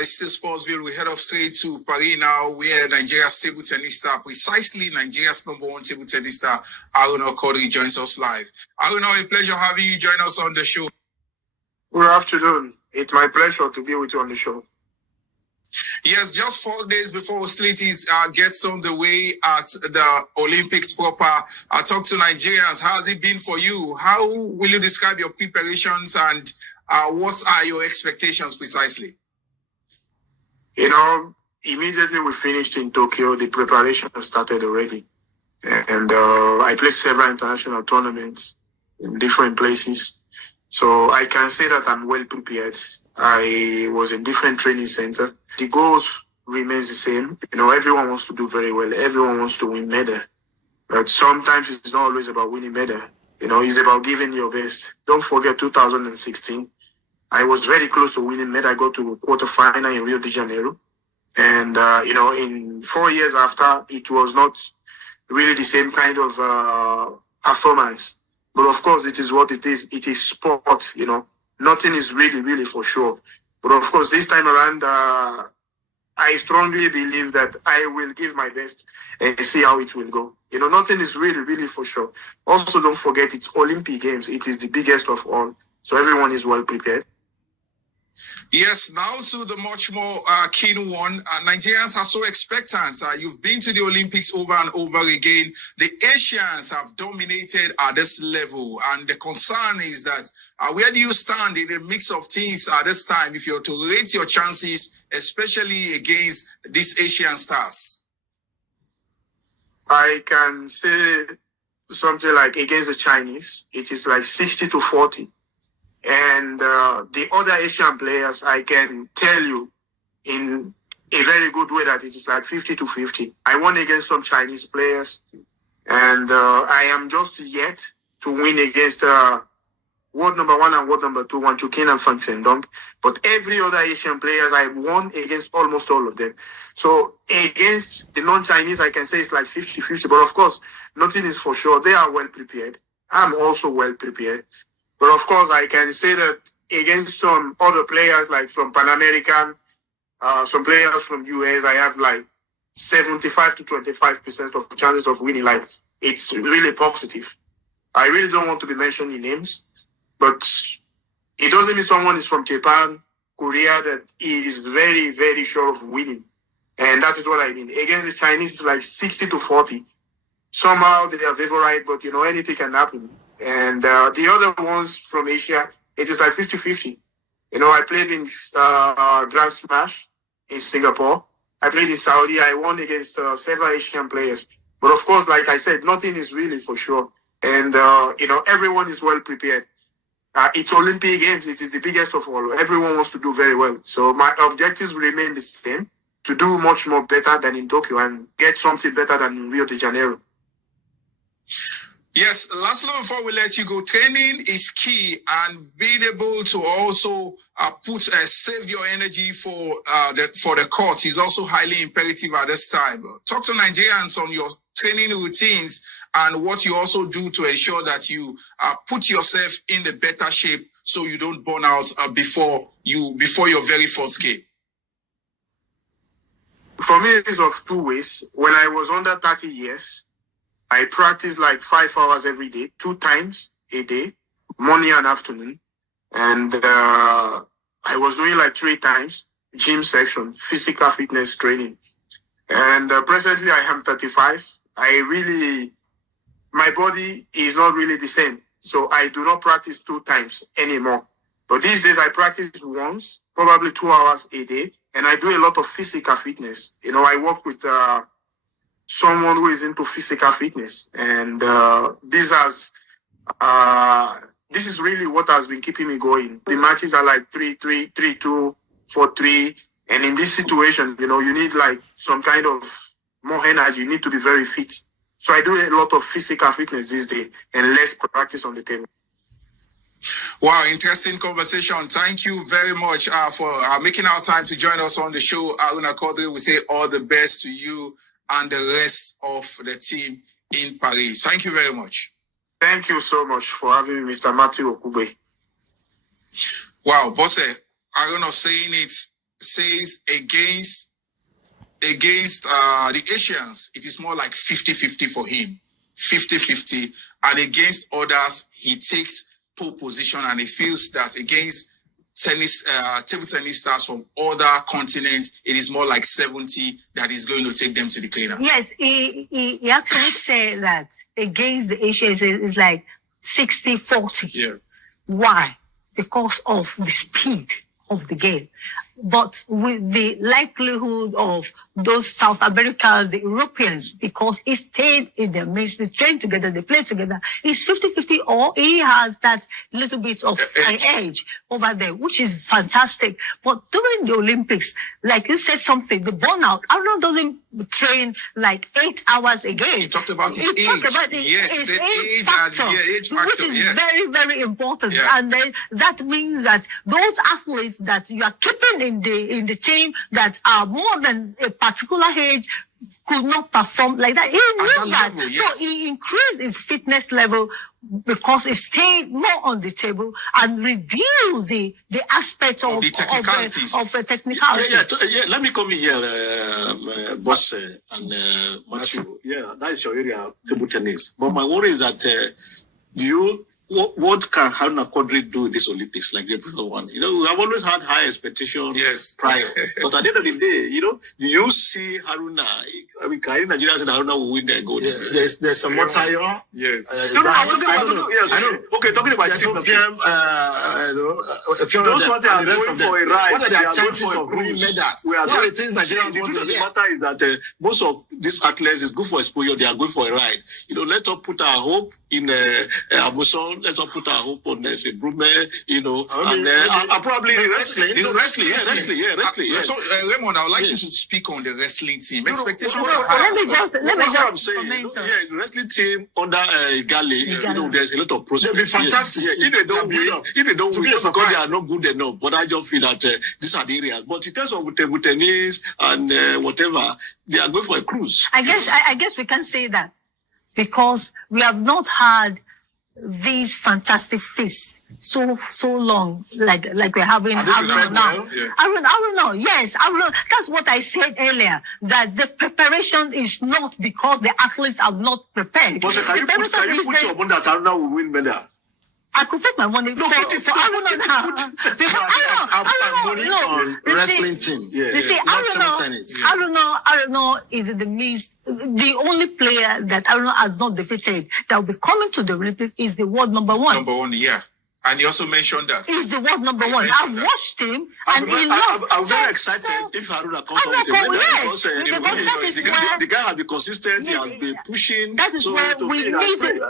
It's still Sportsville. We head up straight to Paris now, where Nigeria's table tennis star, precisely Nigeria's #1 table tennis star, Aruna Quadri, joins us live. Aruna, a pleasure having you join us on the show. Good afternoon. It's my pleasure to be with you on the show. Yes, just 4 days before hostilities gets on the way at the Olympics proper, I talk to Nigerians. How has it been for you? How will you describe your preparations and what are your expectations precisely? You know, immediately we finished in Tokyo, the preparation started already. And I played several international tournaments in different places. So I can say that I'm well prepared. I was in different training center. The goals remains the same. You know, everyone wants to do very well. Everyone wants to win medal. But sometimes it's not always about winning medal. You know, it's about giving your best. Don't forget 2016. I was very close to winning medal. I got to quarterfinal in Rio de Janeiro. And, you know, in 4 years after, it was not really the same kind of performance. But of course, it is what it is. It is sport, you know. Nothing is really for sure. But of course, this time around, I strongly believe that I will give my best and see how it will go. You know, nothing is really for sure. Also, don't forget, it's Olympic Games. It is the biggest of all. So everyone is well prepared. Yes, now to the much more keen one. Nigerians are so expectant. You've been to the Olympics over and over again. The Asians have dominated at this level. And the concern is that where do you stand in the mix of teams at this time if you're to rate your chances, especially against these Asian stars? I can say something like against the Chinese, it is like 60-40. And the other Asian players, I can tell you in a very good way that it is like 50-50. I won against some Chinese players, and I am just yet to win against world #1 and world #2, Wan Chukin and Fan Zhendong. But every other Asian players, I won against almost all of them. So against the non-Chinese, I can say it's like 50-50. But of course, nothing is for sure. They are well prepared. I'm also well prepared. But of course, I can say that against some other players, like from Pan American, some players from US, I have like 75 to 25% of chances of winning. Like, it's really positive. I really don't want to be mentioning names, but it doesn't mean someone is from Japan, Korea, that is very sure of winning. And that is what I mean. Against the Chinese, it's like 60-40. Somehow they are favorite, but you know, anything can happen. And the other ones from Asia, it is like 50-50. You know, I played in Grand Smash in Singapore. I played in Saudi. I won against several Asian players. But of course, like I said, nothing is really for sure. And, you know, everyone is well prepared. It's Olympic Games. It is the biggest of all. Everyone wants to do very well. So my objectives remain the same, to do much more better than in Tokyo and get something better than in Rio de Janeiro. Yes, lastly, before we let you go, training is key, and being able to also save your energy for the court is also highly imperative at this time. Talk to Nigerians on your training routines and what you also do to ensure that you put yourself in the better shape so you don't burn out before your very first game. For me, it is of two ways. When I was under 30 years, I practiced like 5 hours every day, 2 times a day, morning and afternoon. And I was doing like 3 times gym session, physical fitness training. And presently I am 35. My body is not really the same. So I do not practice 2 times anymore. But these days I practice once, probably 2 hours a day. And I do a lot of physical fitness. You know, I work with someone who is into physical fitness, and this is really what has been keeping me going. The matches are like 3-3, 3-2, 4-3, and in this situation, you know, you need like some kind of more energy. You need to be very fit. So I do a lot of physical fitness these days and less practice on the table. Wow, interesting conversation. Thank you very much for making our time to join us on the show. Aruna Quadri, we say all the best to you and the rest of the team in Paris. Thank you very much. Thank you so much for having me, Mr. Matthew Okube. Wow, Bosse, Aruna saying it says against the Asians, it is more like 50-50 for him. 50-50. And against others, he takes pole position, and he feels that against table tennis stars from other continents, it is more like 70 that is going to take them to the cleaners. Yes, he actually said that against the Asians is like 60-40. Yeah. Why? Because of the speed of the game. But with the likelihood of those South Americans, the Europeans, because he stayed in their midst, they train together, they play together, it's 50-50, or he has that little bit of an edge over there, which is fantastic. But during the Olympics, like you said something, the burnout, Aruna doesn't train like 8 hours a game. He talked about his age. His age factor, which is very, very important. Yeah. And then that means that those athletes that you are keeping in the team that are more than a particular age could not perform like that. He knew that. Level, yes. So he increased his fitness level because he stayed more on the table and reduced the aspect of the technicalities. Of the technicalities. Yeah, let me come in here, boss and Matthew. Yeah, that is your area, table tennis. But my worry is that what can Aruna Quadri do in this Olympics like the previous one? You know, we have always had high expectations prior. But at the end of the day, you know, you see Aruna, I mean, Nigeria said Aruna will win their gold. Yeah, there's some more tire. Yes. I know. Okay, talking about there's team some film, those ones are going for a ride. What are their chances of winning medals? What are the things Nigerians want to hear? The matter is that most of these athletes is good for exposure. They are going for a ride. You know, let us put our hope in Abuson. Let's not put our hope on Brume, you know, and probably wrestling. You know, wrestling. So, Raymond, I would like you to speak on the wrestling team. Expectations are Let me high. just comment on. The wrestling team under Gali, you know, there's a lot of process. They'll be fantastic. Yeah, if they don't win, because they are not good enough. But I just feel that these are the areas. But in terms of table tennis and whatever, they are going for a cruise. I guess we can say that because we have not had these fantastic feasts so long, like we're having Aruna now. Aruna, yes, Aruna. That's what I said earlier. That the preparation is not because the athletes are not prepared. But can you put your money that Aruna will win medal? I could put my money for Aruna now. On wrestling team. Yeah. You see, Aruna is in the midst. The only player that Aruna has not defeated that will be coming to the Olympics is the world number one. Number one, yeah. And he also mentioned that. He's the world number one. I've watched him and he lost. I'm very excited if Aruna comes out with the medal because the guy has been consistent, he has been pushing. That is where we need it.